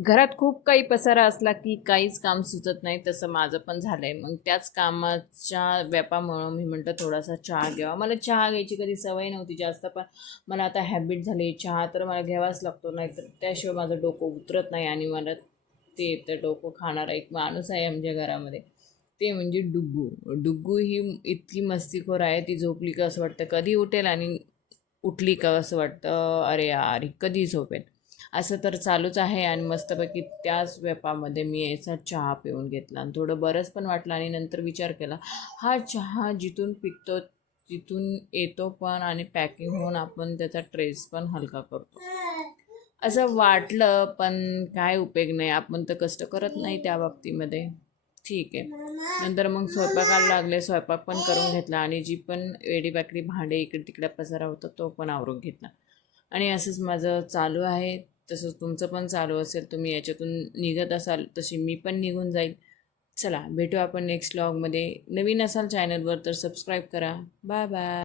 घरात खूप काही पसारा असला की काहीच काम सुचत नाही, तसं माझं पण झालं आहे. मग त्याच कामाच्या व्यापामुळं मी म्हटलं थोडासा चहा घ्यावा. मला चहा घ्यायची कधी सवय नव्हती जास्त, पण मला आता हॅबिट झाली चहा, तर मला घ्यावाच लागतो, नाही तर त्याशिवाय माझं डोकं उतरत नाही. आणि मला ते तर डोकं खाणारा एक माणूस आहे आमच्या घरामध्ये, ते म्हणजे डुग्गू. डुग्गू ही इतकी मस्तीखोर आहे, ती झोपली का असं वाटतं कधी उठेल, आणि उठली का असं वाटतं अरे यार ही कधी झोपेल. असं तर चालूच आहे. आणि मस्तपैकी त्याच व्यापामध्ये मी याचा चहा पिऊन घेतला आणि थोडं बरंच पण वाटलं. आणि नंतर विचार केला, हा चहा जिथून पिकतो तिथून येतो पण, आणि पॅकिंग होऊन आपण त्याचा ट्रेस पण हलका करतो असं वाटलं. पण काय उपयोग नाही, आपण तर कष्ट करत नाही त्या बाबतीमध्ये. ठीक आहे. नंतर मग स्वयंपाकाला लागले, स्वयंपाक पण करून घेतला, आणि जी पण वेडीबाकडी भांडे इकडे तिकडे पसारा होता तो पण आवरून घेतला. आणि असंच माझं चालू आहे. तसंच तुमचं पण चालू असेल, तुम्ही याच्यातून निघत असाल तशी मी पण निघून जाईल. चला भेटू आपण नेक्स्ट व्लॉगमध्ये. नवीन असाल चॅनलवर तर सबस्क्राईब करा. Bye bye.